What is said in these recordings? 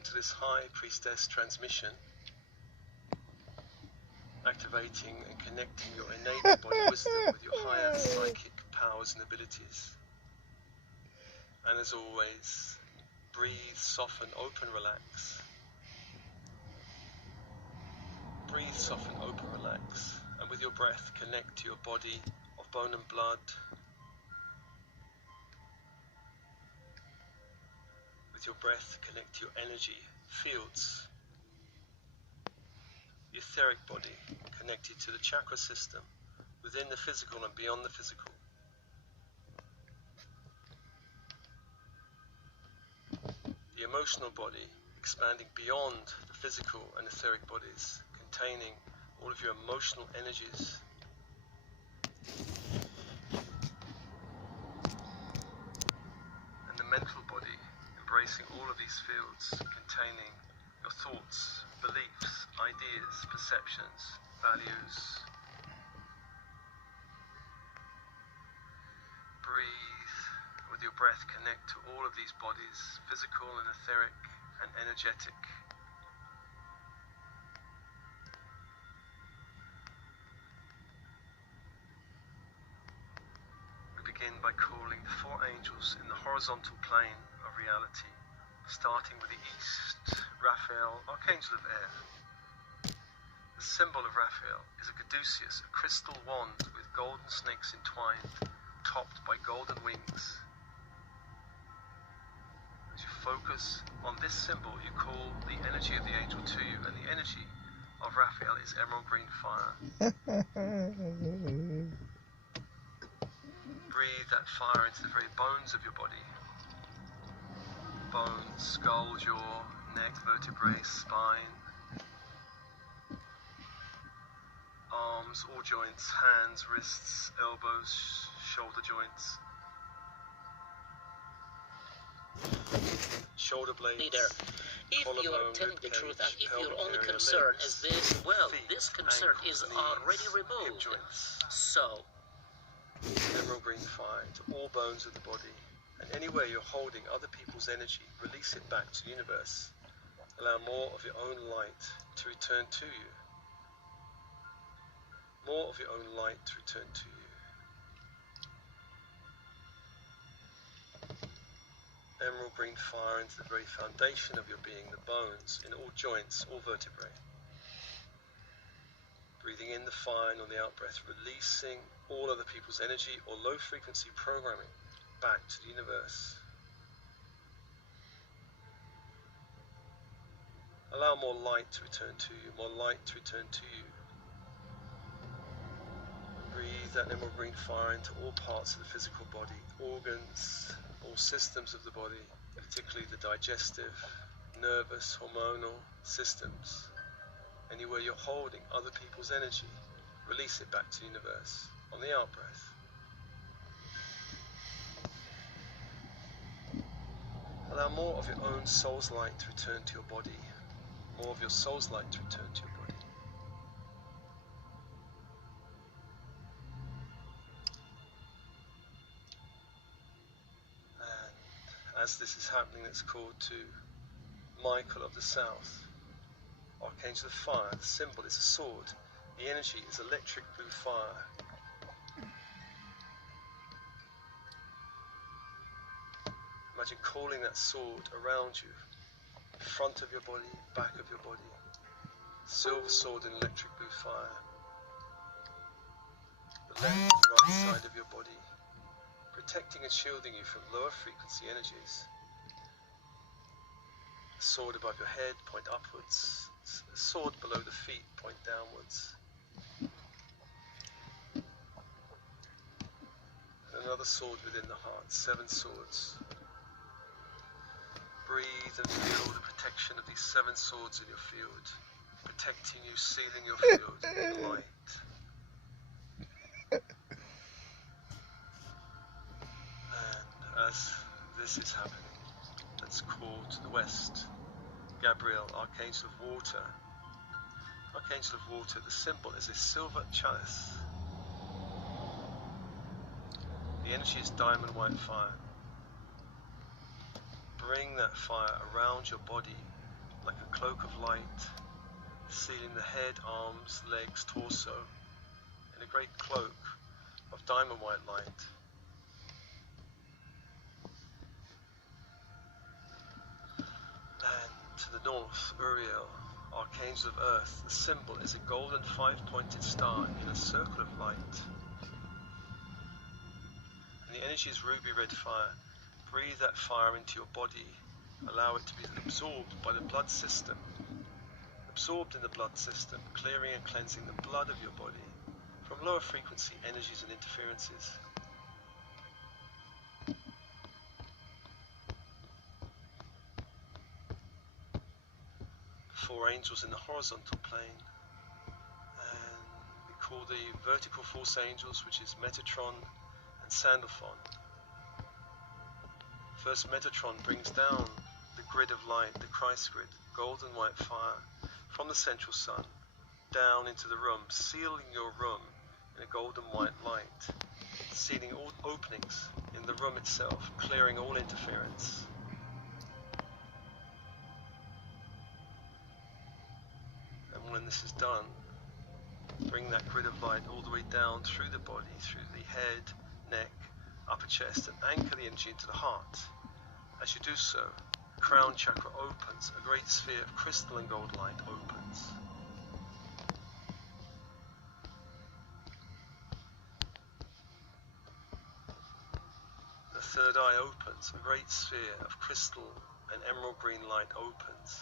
welcome to this High Priestess transmission, activating and connecting your innate body wisdom with your higher psychic powers and abilities. And as always, breathe, soften, open, relax. Breathe, soften, open, relax. And with your breath, connect to your body of bone and blood. With your breath, connect to your energy fields. The etheric body, connected to the chakra system, within the physical and beyond the physical. The emotional body, expanding beyond the physical and etheric bodies, containing all of your emotional energies. And the mental body, embracing all of these fields, containing your thoughts, beliefs, ideas, perceptions, values. Breathe. With your breath, connect to all of these bodies, physical and etheric and energetic. We begin by calling the four angels in the horizontal plane of reality, starting with the east, Raphael, Archangel of Air. The symbol of Raphael is a caduceus, a crystal wand with golden snakes entwined, topped by golden wings. As you focus on this symbol, you call the energy of the angel to you, and the energy of Raphael is emerald green fire. Breathe that fire into the very bones of your body. Bones, skull, jaw, neck, vertebrae, spine, arms, all joints, hands, wrists, elbows, shoulder joints, shoulder blades, leader. If you are telling the truth and if your only concern is this, well, this concern is already removed. So, emerald green fire to all bones of the body, and anywhere you're holding other people's energy, release it back to the universe. Allow more of your own light to return to you. More of your own light to return to you. Emerald green fire into the very foundation of your being, the bones, in all joints, all vertebrae. Breathing in the fire, and on the out-breath, releasing all other people's energy or low-frequency programming back to the universe. Allow more light to return to you, more light to return to you. Breathe that emerald green fire into all parts of the physical body, organs, all systems of the body, particularly the digestive, nervous, hormonal systems. Anywhere you're holding other people's energy, release it back to the universe on the out-breath. Allow more of your own soul's light to return to your body, more of your soul's light to return to your body. And as this is happening, it's called to Michael of the South, Archangel of Fire. The symbol is a sword. The energy is electric blue fire. Imagine calling that sword around you, front of your body, back of your body. Silver sword in electric blue fire. The left and right side of your body, protecting and shielding you from lower frequency energies. The sword above your head, point upwards. The sword below the feet, point downwards. And another sword within the heart, 7 swords. Breathe and feel the protection of these 7 swords in your field, protecting you, sealing your field with light. And as this is happening, let's call to the west, Gabriel, Archangel of Water. Archangel of Water, the symbol is a silver chalice. The energy is diamond white fire. Bring that fire around your body, like a cloak of light, sealing the head, arms, legs, torso in a great cloak of diamond white light. And to the north, Uriel, Archangel of Earth, the symbol is a golden five-pointed star in a circle of light. And the energy is ruby red fire. Breathe that fire into your body. Allow it to be absorbed by the blood system. Absorbed in the blood system, clearing and cleansing the blood of your body from lower frequency energies and interferences. Four angels in the horizontal plane, and we call the vertical force angels, which is Metatron and Sandalphon. First, Metatron brings down the grid of light, the Christ grid, golden white fire, from the central sun down into the room, sealing your room in a golden white light, sealing all openings in the room itself, clearing all interference. And when this is done, bring that grid of light all the way down through the body, through the head, neck, upper chest, and anchor the energy into the heart. As you do so, crown chakra opens, a great sphere of crystal and gold light opens. The third eye opens, a great sphere of crystal and emerald green light opens.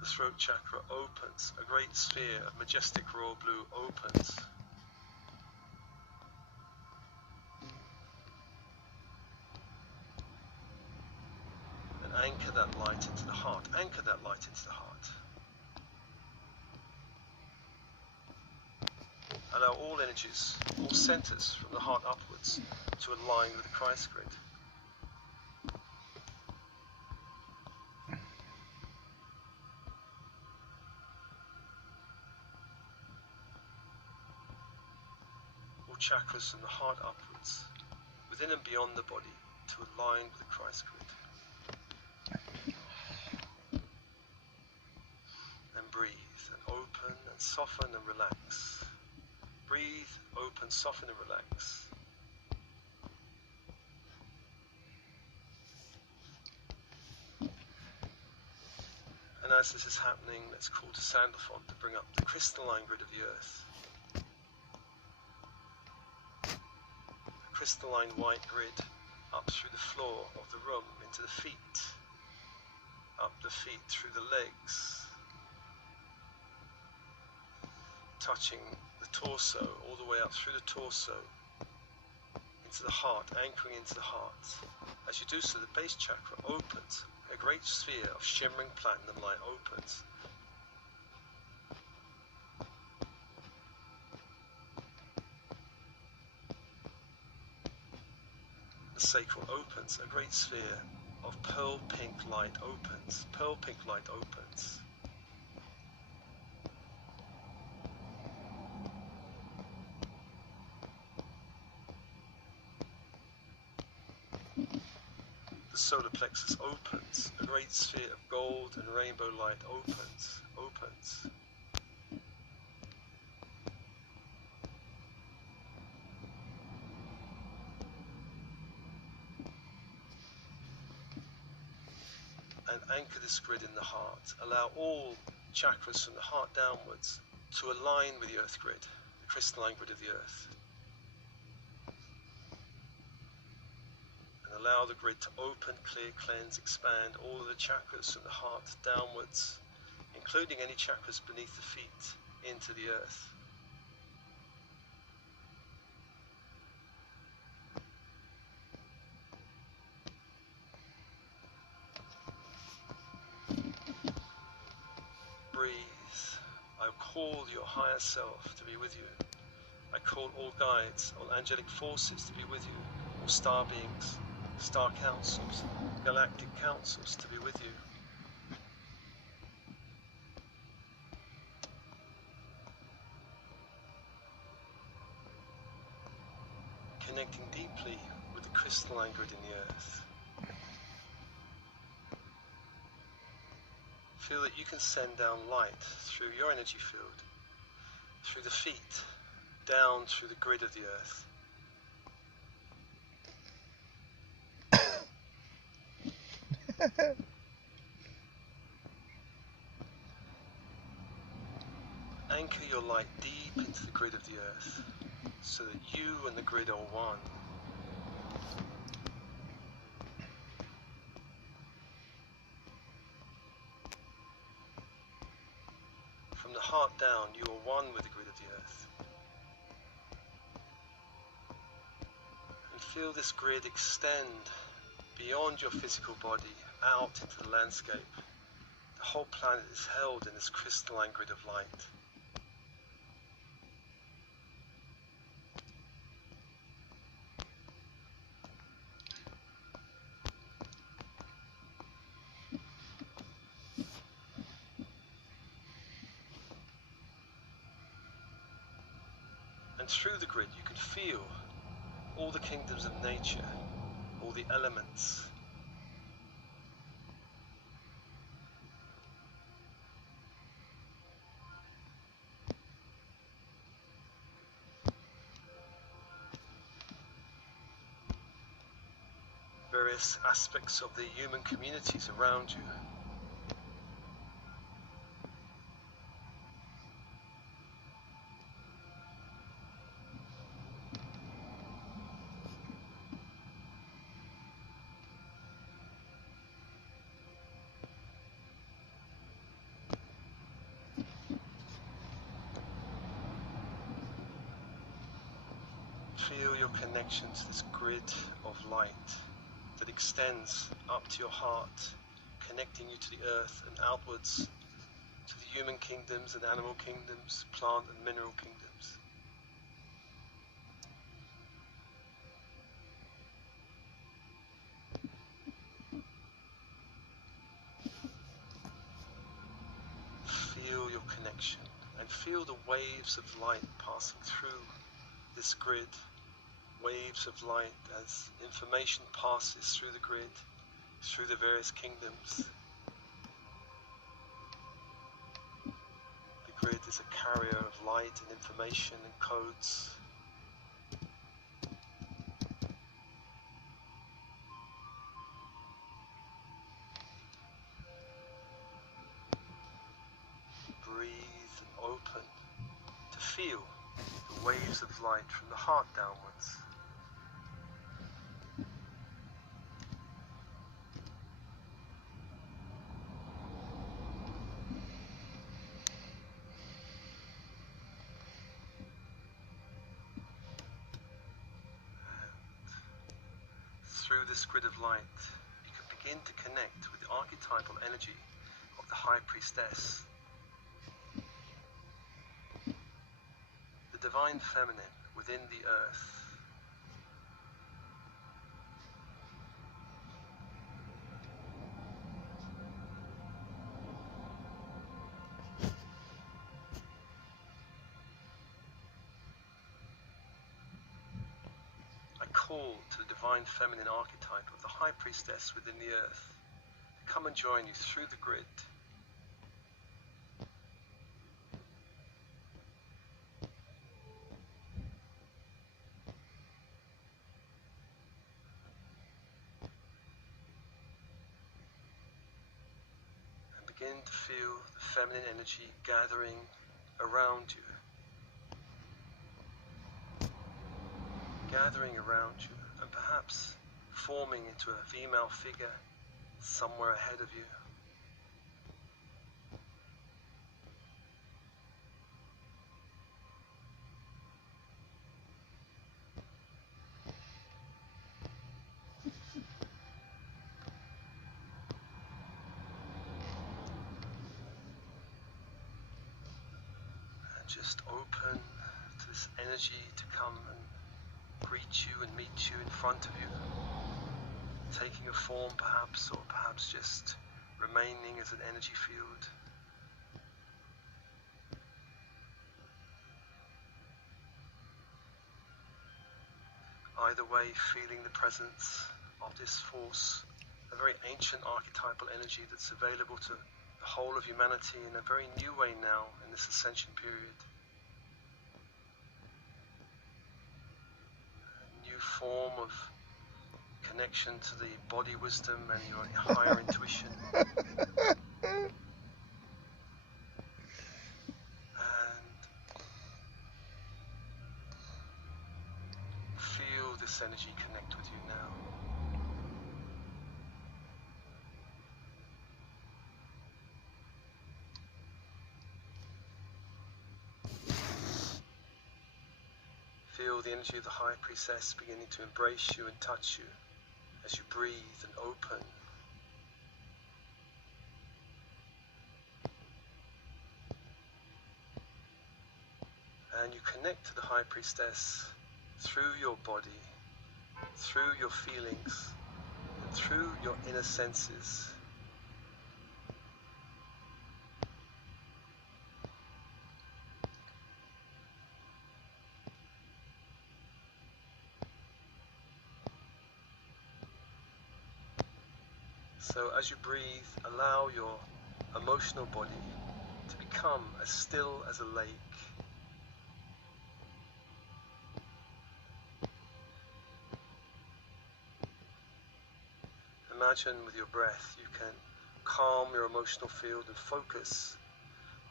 The throat chakra opens, a great sphere of majestic royal blue opens. And anchor that light into the heart, anchor that light into the heart. Allow all energies, all centers from the heart upwards to align with the Christ grid. All chakras from the heart upwards, within and beyond the body, to align with the Christ grid. And breathe, and open, and soften, and relax. Breathe, open, soften, and relax. And as this is happening, let's call to Sandalphon to bring up the crystalline grid of the earth. A crystalline white grid up through the floor of the room, into the feet, up the feet, through the legs, touching the torso, all the way up through the torso, into the heart, anchoring into the heart. As you do so, the base chakra opens, a great sphere of shimmering platinum light opens. The sacral opens, a great sphere of pearl pink light opens. Pearl pink light opens. The solar plexus opens, a great sphere of gold and rainbow light opens. And anchor this grid in the heart. Allow all chakras from the heart downwards to align with the earth grid, the crystalline grid of the earth. And allow the grid to open, clear, cleanse, expand all of the chakras from the heart downwards, including any chakras beneath the feet, into the earth. Breathe. I call your higher self to be with you. I call all guides, all angelic forces to be with you, all star beings, star councils, galactic councils to be with you. crystalline grid in the earth. Feel that you can send down light through your energy field, through the feet, down through the grid of the earth. Anchor your light deep into the grid of the earth, so that you and the grid are one. From the heart down, you are one with the grid of the earth. And feel this grid extend beyond your physical body, out into the landscape. The whole planet is held in this crystalline grid of light. And through the grid you can feel all the kingdoms of nature, all the elements. Various aspects of the human communities around you. Feel your connection to this grid of light that extends up to your heart, connecting you to the earth and outwards to the human kingdoms and animal kingdoms, plant and mineral kingdoms. Feel your connection and feel the waves of light passing through this grid. Waves of light as information passes through the grid, through the various kingdoms. The grid is a carrier of light and information and codes. Breathe and open to feel the waves of light from the heart downwards. Through this grid of light, you can begin to connect with the archetypal energy of the High Priestess, the Divine Feminine within the earth. I call to the Divine Feminine archetype of the High Priestess within the earth to come and join you through the grid. And begin to feel the feminine energy gathering around you. Gathering around you and perhaps forming into a female figure somewhere ahead of you. And just open to this energy to come and greet you and meet you in front of you, taking a form perhaps, or perhaps just remaining as an energy field. Either away feeling the presence of this force, a very ancient archetypal energy that's available to the whole of humanity in a very new way now in this ascension period. A new form of connection to the body wisdom and your higher intuition. And feel this energy connect with you now. Feel the energy of the High Priestess beginning to embrace you and touch you as you breathe and open. And you connect to the High Priestess through your body, through your feelings, and through your inner senses. So as you breathe, allow your emotional body to become as still as a lake. Imagine with your breath you can calm your emotional field and focus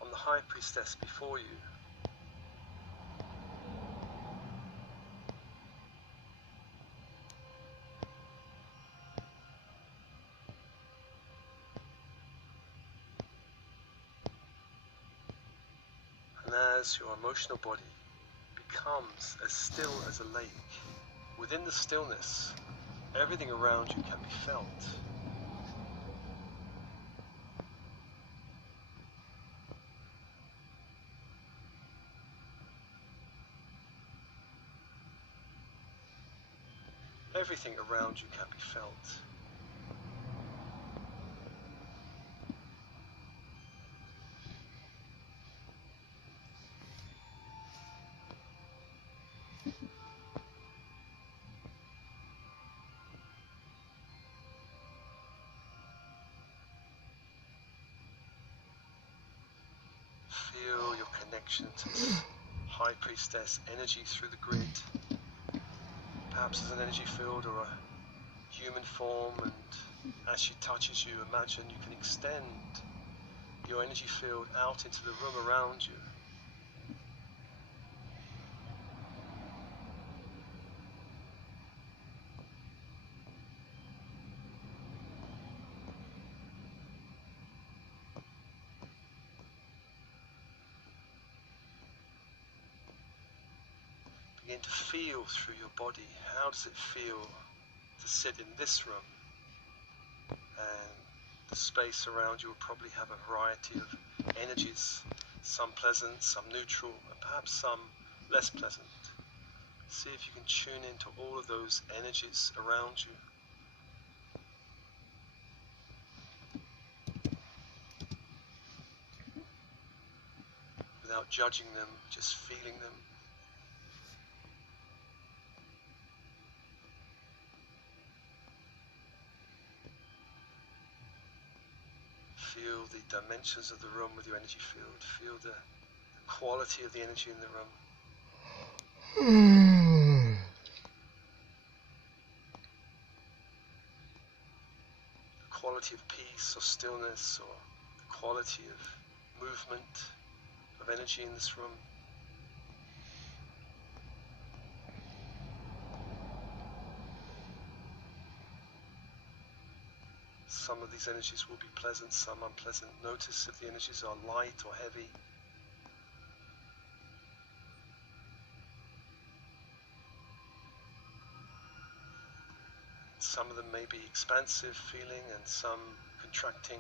on the High Priestess before you. And as your emotional body becomes as still as a lake, within the stillness, everything around you can be felt. Everything around you can be felt. Feel your connection to this High Priestess energy through the grid. Perhaps as an energy field or a human form, and as she touches you, imagine you can extend your energy field out into the room around you. Begin to feel through your body. How does it feel to sit in this room? And the space around you will probably have a variety of energies, some pleasant, some neutral, and perhaps some less pleasant. See if you can tune into all of those energies around you. Without judging them, just feeling them. Feel the dimensions of the room with your energy field. Feel the quality of the energy in the room. The quality of peace or stillness, or the quality of movement, of energy in this room. Some of these energies will be pleasant, some unpleasant. Notice if the energies are light or heavy. Some of them may be expansive feeling and some contracting.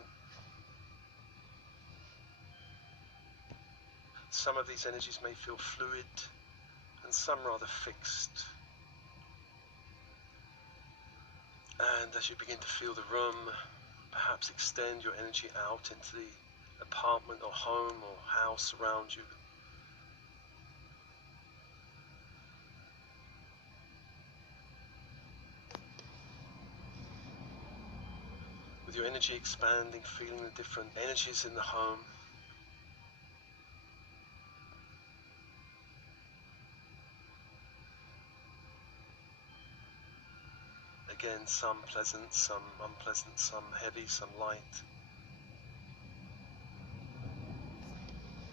Some of these energies may feel fluid and some rather fixed. And as you begin to feel the room, perhaps extend your energy out into the apartment or home or house around you. with your energy expanding, feeling the different energies in the home. Again, some pleasant, some unpleasant, some heavy, some light.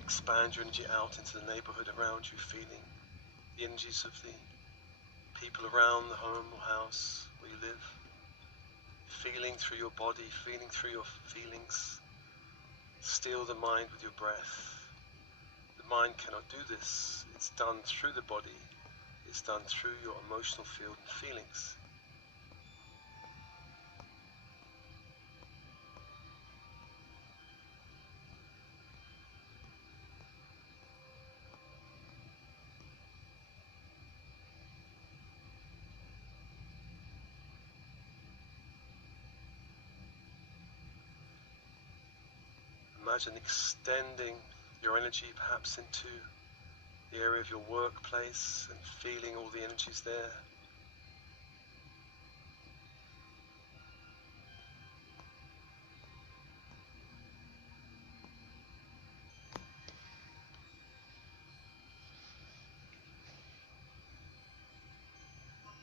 Expand your energy out into the neighborhood around you, feeling the energies of the people around the home or house where you live. Feeling through your body, feeling through your feelings. Still the mind with your breath. The mind cannot do this. It's done through the body. It's done through your emotional field and feelings. Imagine extending your energy perhaps into the area of your workplace and feeling all the energies there.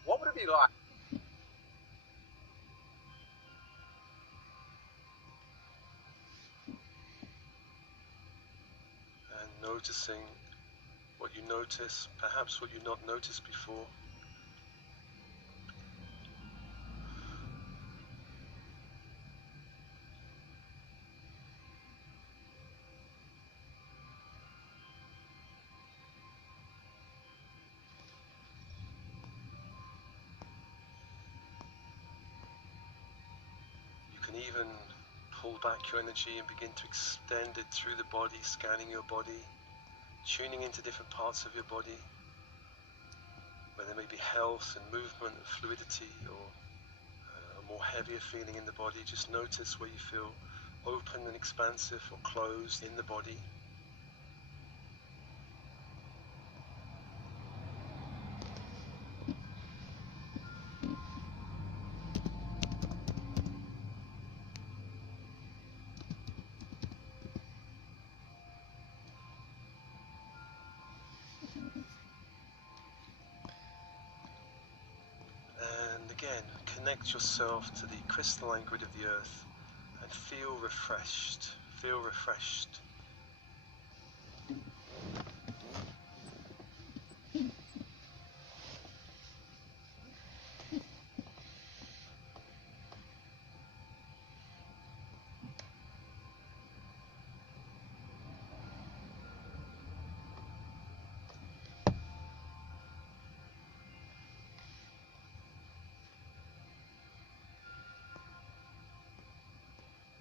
What would it be like? And noticing what you notice, perhaps what you've not noticed before. You can even pull back your energy and begin to extend it through the body, scanning your body, tuning into different parts of your body, where there may be health and movement and fluidity, or a more heavier feeling in the body. Just notice where you feel open and expansive or closed in the body. And again, connect yourself to the crystalline grid of the earth and feel refreshed. Feel refreshed.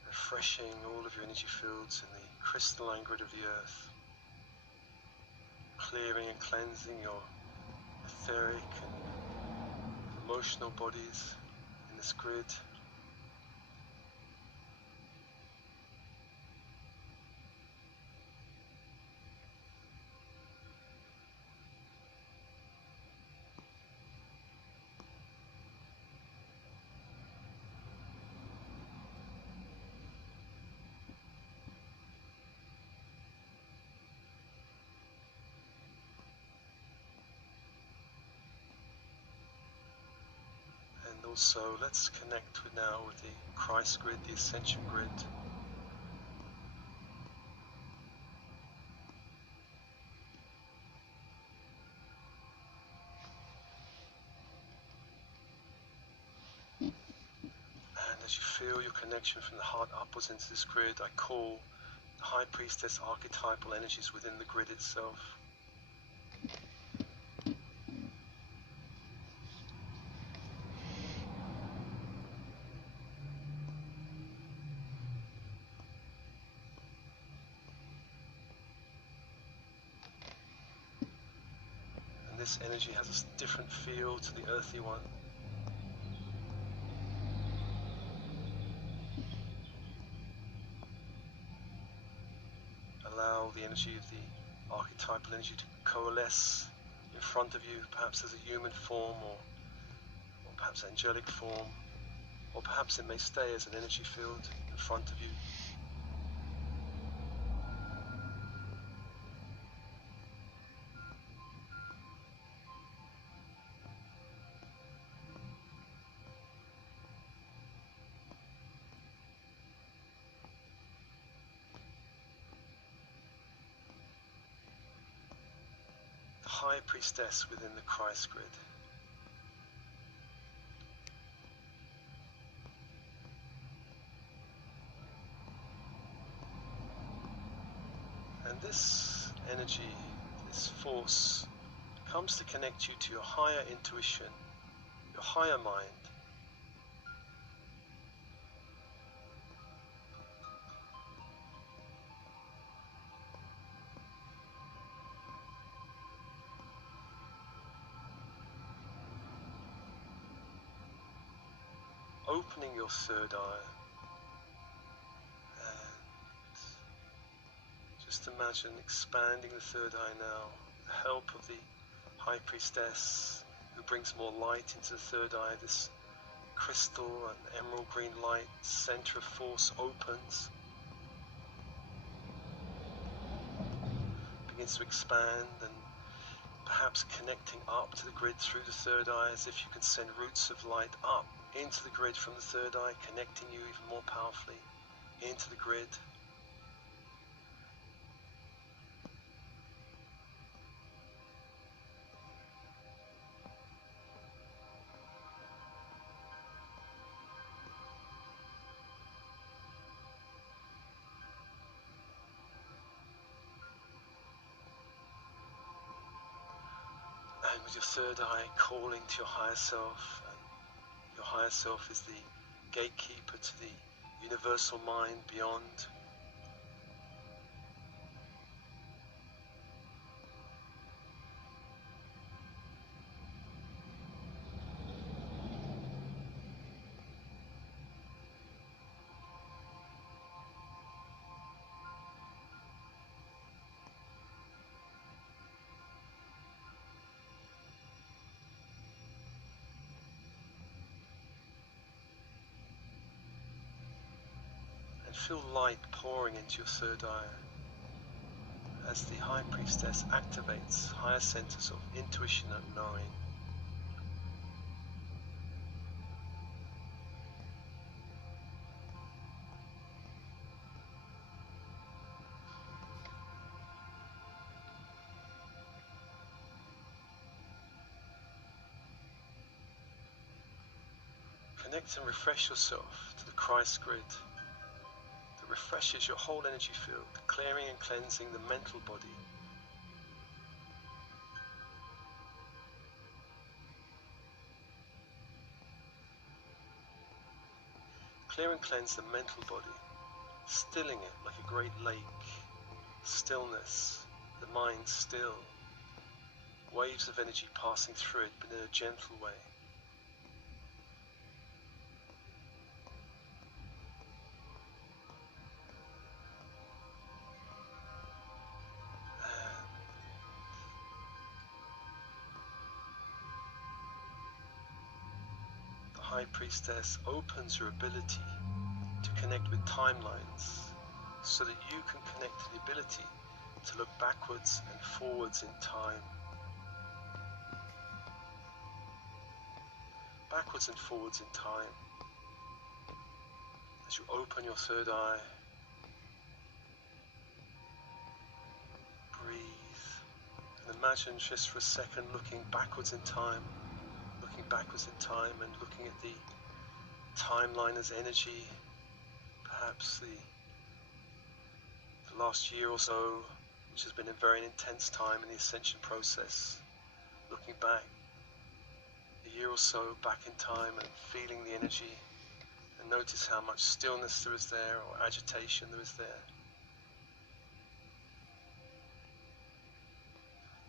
Refreshing all of your energy fields in the crystalline grid of the earth, clearing and cleansing your etheric and emotional bodies in this grid. And also, let's connect now with the Christ grid, the Ascension grid. And as you feel your connection from the heart upwards into this grid, I call the High Priestess archetypal energies within the grid itself. And this energy has a different feel to the earthy one. Allow the energy of the archetypal energy to coalesce in front of you, perhaps as a human form, or perhaps angelic form, or perhaps Perhaps it may stay as an energy field in front of you. The High Priestess within the Christ grid. And this energy, this force, comes to connect you to your higher intuition, your higher mind. Opening your third eye. Just imagine expanding the third eye now, with the help of the High Priestess who brings more light into the third eye. This crystal and emerald green light, center of force, opens, begins to expand, and perhaps connecting up to the grid through the third eye, as if you can send roots of light up into the grid from the third eye, connecting you even more powerfully into the grid. And with your third eye calling to your higher self, and your higher self is the gatekeeper to the universal mind beyond. Feel light pouring into your third eye as the High Priestess activates higher centers of intuition and knowing. Connect and refresh yourself to the Christ grid. Refreshes your whole energy field, clearing and cleansing the mental body. Clear and cleanse the mental body, stilling it like a great lake. Stillness, the mind still. Waves of energy passing through it, but in a gentle way. High Priestess opens your ability to connect with timelines so that you can connect to the ability to look backwards and forwards in time. Backwards and forwards in time. As you open your third eye, breathe and imagine just for a second looking backwards in time. Looking backwards in time and looking at the timeline as energy, perhaps the last year or so, which has been a very intense time in the ascension process. Looking back a year or so back in time and feeling the energy, and notice how much stillness there is there or agitation there is there.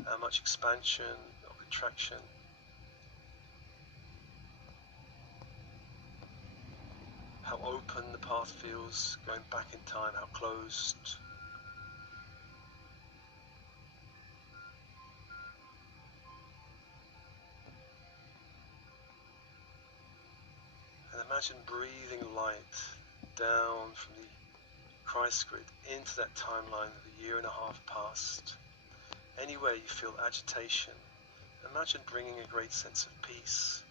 How much expansion or contraction. How open the path feels going back in time, how closed. And Imagine breathing light down from the Christ grid into that timeline of a year and a half past. Anywhere you feel agitation, imagine bringing a great sense of peace.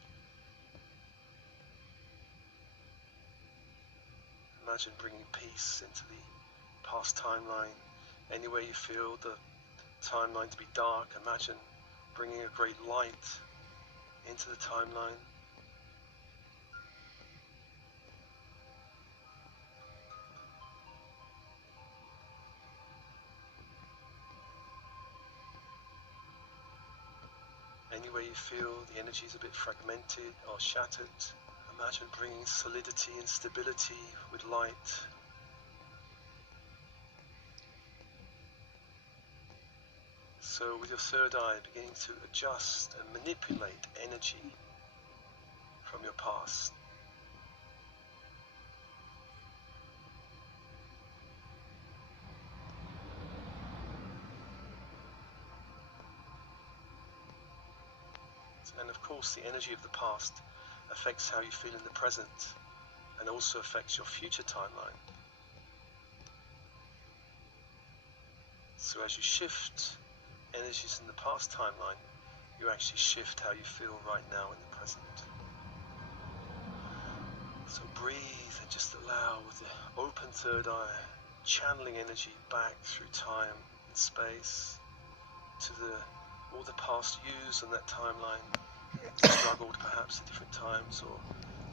Imagine bringing peace into the past timeline. Anywhere you feel the timeline to be dark, imagine bringing a great light into the timeline. Anywhere you feel the energy is a bit fragmented or shattered, imagine bringing solidity and stability with light. So with your third eye beginning to adjust and manipulate energy from your past. And of course, the energy of the past affects how you feel in the present and also affects your future timeline. So as you shift energies in the past timeline, you actually shift how you feel right now in the present. So breathe and just allow, with the open third eye, channeling energy back through time and space to all the past yous on that timeline, struggled perhaps at different times, or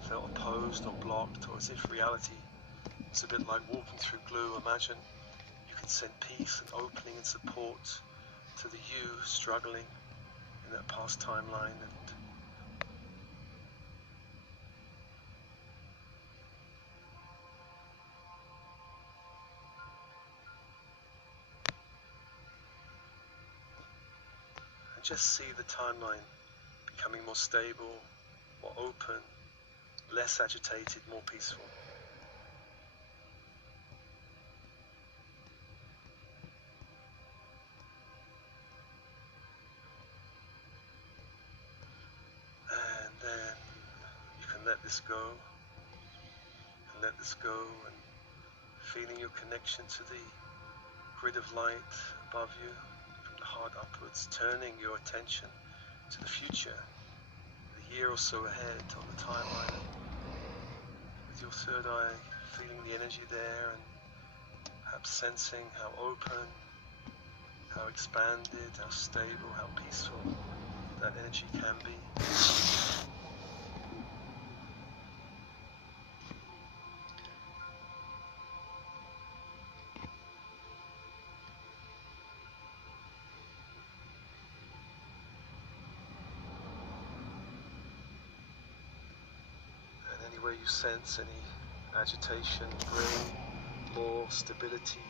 felt opposed or blocked, or as if reality is a bit like walking through glue. Imagine you can send peace and opening and support to the you struggling in that past timeline, and just see the timeline becoming more stable, more open, less agitated, more peaceful. And then you can let this go, and let this go, and feeling your connection to the grid of light above you, from the heart upwards, turning your attention to the future, the year or so ahead on the timeline, with your third eye feeling the energy there, and perhaps sensing how open, how expanded, how stable, how peaceful that energy can be. Where you sense any agitation, bring more stability,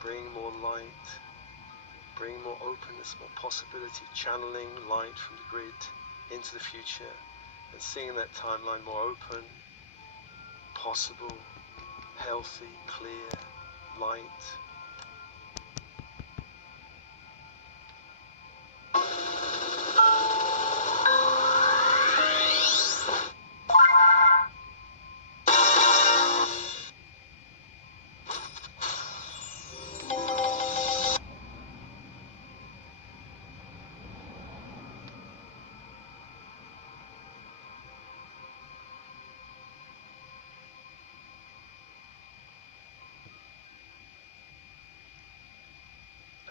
bring more light, bring more openness, more possibility, channeling light from the grid into the future, and seeing that timeline more open, possible, healthy, clear, light.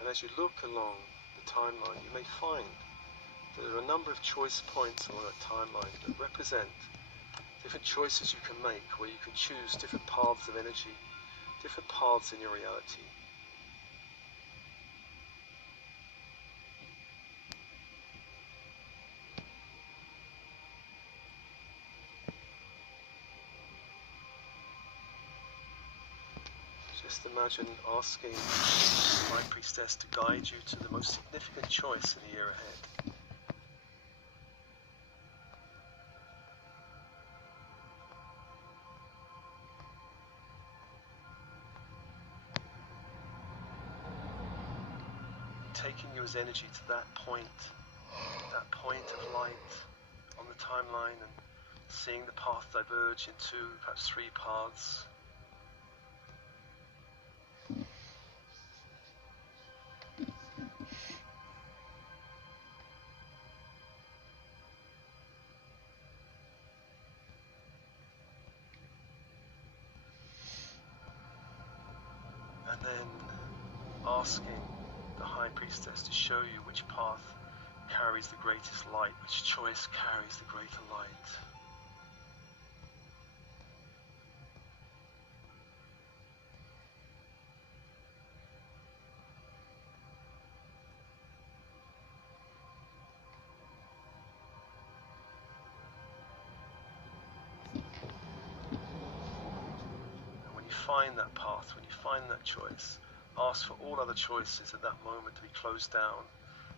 And as you look along the timeline, you may find that there are a number of choice points along that timeline that represent different choices you can make, where you can choose different paths of energy, different paths in your reality. Just imagine asking the High Priestess to guide you to the most significant choice in the year ahead. Taking you as energy to that point of light on the timeline, and seeing the path diverge into perhaps 3 paths. And then asking the High Priestess to show you which path carries the greatest light, which choice carries the greater light. And when you find that path, when you find that choice, ask for all other choices at that moment to be closed down,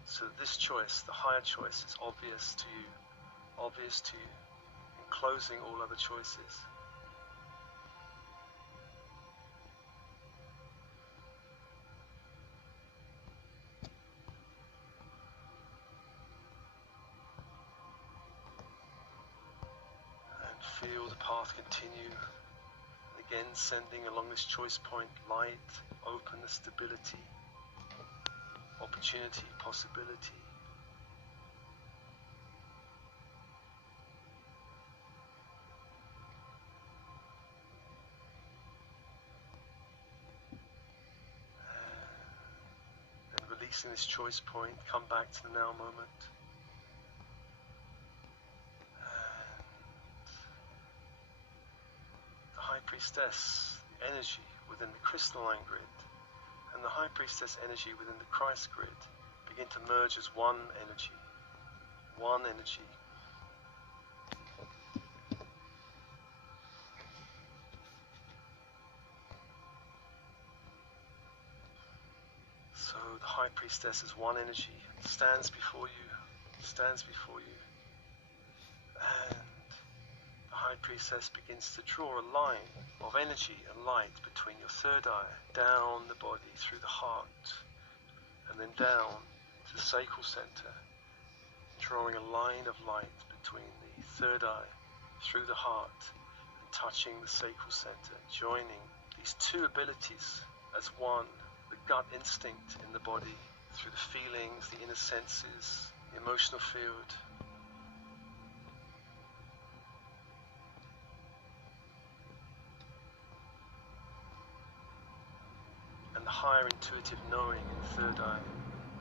so that this choice, the higher choice, is obvious to you, and closing all other choices. And feel the path continue, again sending along this choice point light, openness, stability, opportunity, possibility. And releasing this choice point, come back to the now moment. And the High Priestess energy within the crystalline grid and the High Priestess energy within the Christ grid begin to merge as one energy. One energy. So the High Priestess is one energy, stands before you, and the High Priestess begins to draw a line of energy and light between your third eye, down the body, through the heart, and then down to the sacral center, drawing a line of light between the third eye, through the heart, and touching the sacral center, joining these two abilities as one, the gut instinct in the body, through the feelings, the inner senses, the emotional field. And the higher intuitive knowing in the third eye,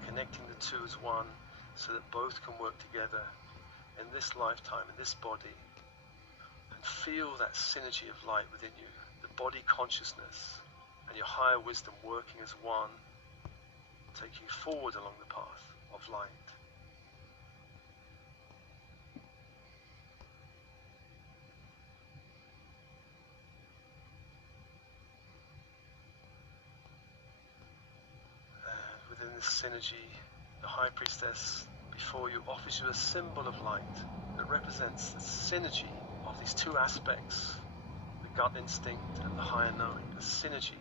connecting the two as one, so that both can work together in this lifetime, in this body, and feel that synergy of light within you, the body consciousness and your higher wisdom working as one, taking you forward along the path of light. And within this synergy, the High Priestess before you offers you a symbol of light that represents the synergy of these two aspects, the gut instinct and the higher knowing, a synergy,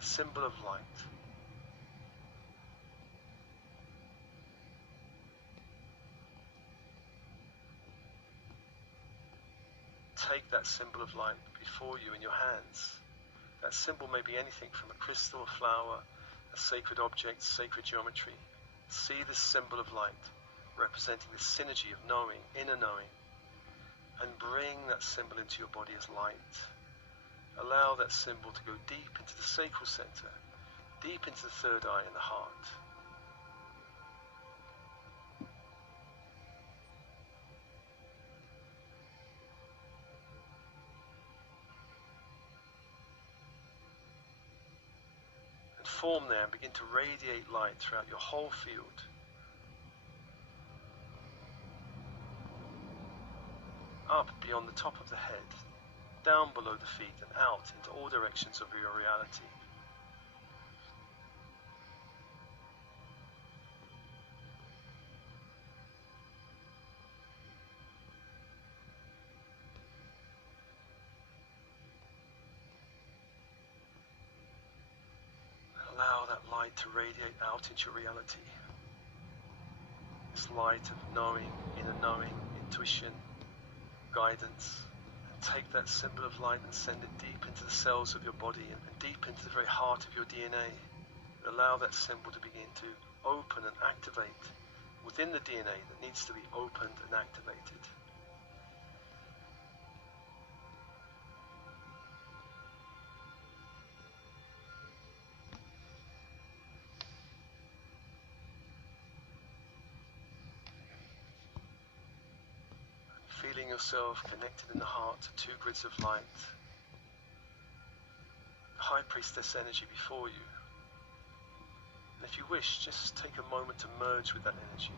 a symbol of light. Take that symbol of light before you in your hands. That symbol may be anything from a crystal, a flower, a sacred object, sacred geometry. See this symbol of light representing the synergy of knowing, inner knowing, and bring that symbol into your body as light. Allow that symbol to go deep into the sacral center, deep into the third eye in the heart. And form there and begin to radiate light throughout your whole field. Up beyond the top of the head, down below the feet, and out into all directions of your reality. Allow that light to radiate out into your reality. This light of knowing, inner knowing, intuition, guidance, and take that symbol of light and send it deep into the cells of your body and deep into the very heart of your DNA. Allow that symbol to begin to open and activate within the DNA that needs to be opened and activated. Feeling yourself connected in the heart to two grids of light. The High Priestess energy before you. And if you wish, just take a moment to merge with that energy.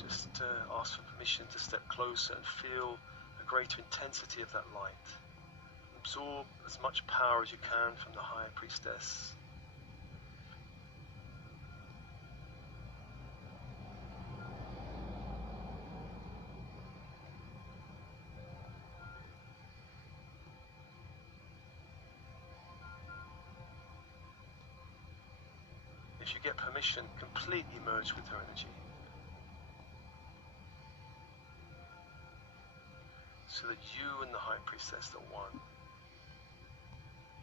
Just ask for permission to step closer and feel a greater intensity of that light. Absorb as much power as you can from the High Priestess. If you get permission, completely merge with her energy, so that you and the High Priestess are one.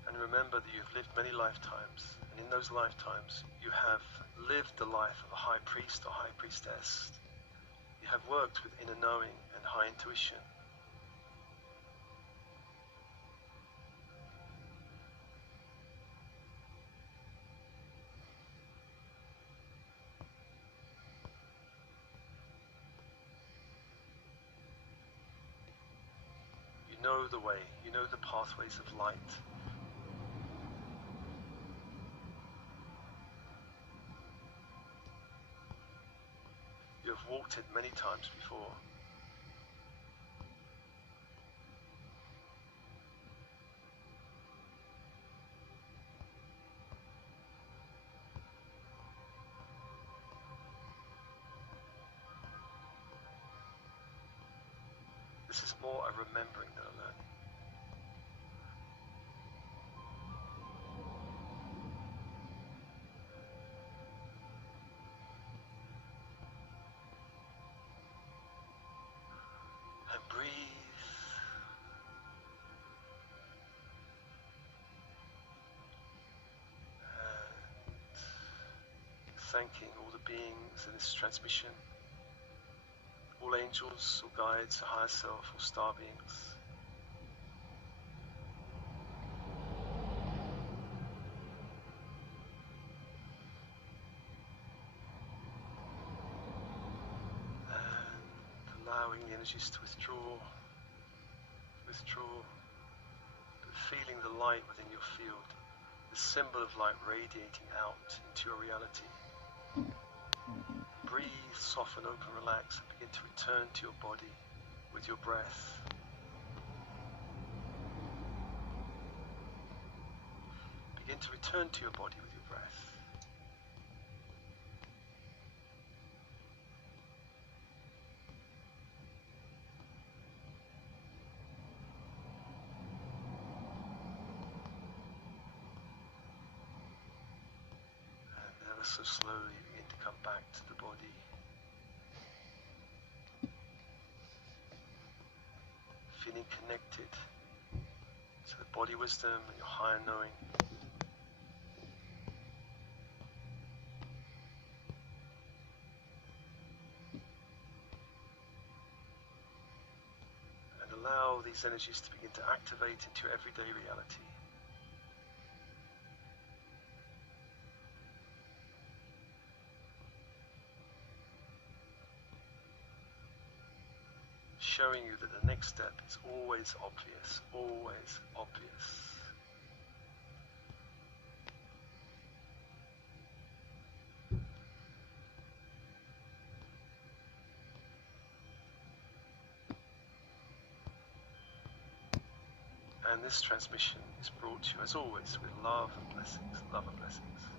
And remember that you've lived many lifetimes, and in those lifetimes you have lived the life of a High Priest or High Priestess. You have worked with inner knowing and high intuition. You know the way, you know the pathways of light. You have walked it many times before. This is more a remembering than a learning. And breathe. And thanking all the beings in this transmission. All angels or guides, a higher self or star beings. And allowing the energies to withdraw, but feeling the light within your field, the symbol of light radiating out into your reality. Breathe, soften, open, relax, and begin to return to your body with your breath. Begin to return to your body with your breath. And ever so slowly begin to come back to the body. Feeling connected to the body wisdom and your higher knowing. And allow these energies to begin to activate into your everyday reality. Showing you that the next step is always obvious, always obvious. And this transmission is brought to you, as always, with love and blessings, love and blessings.